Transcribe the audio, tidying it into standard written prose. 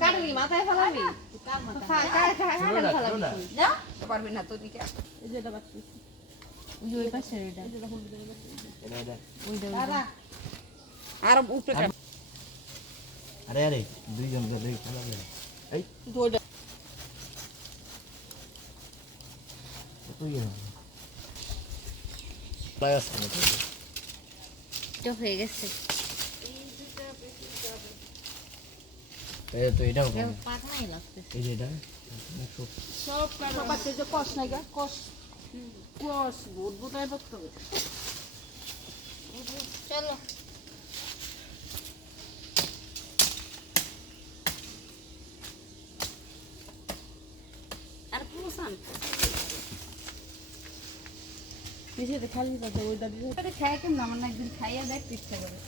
কাটলি মাথায় ফেলাবি পারবি না তো দিকে ওই পাশে আর উপরে আরে আরে দুইজন ধরে খেলাবে এই তুই প্লাস এটা হয়ে গেছে এই তো এটাও পাকনাই লাগতেছে এই যে এটা সব পাচ্ছে যে কষ নাই গা কষ কষ বুট বুটাই পড়তে হবে চলো আর পুরোসান নিচে খালি পাতা ওই দাদি খাই কেমন আমার না একদিন খাইয়া দেখতে ইচ্ছা করে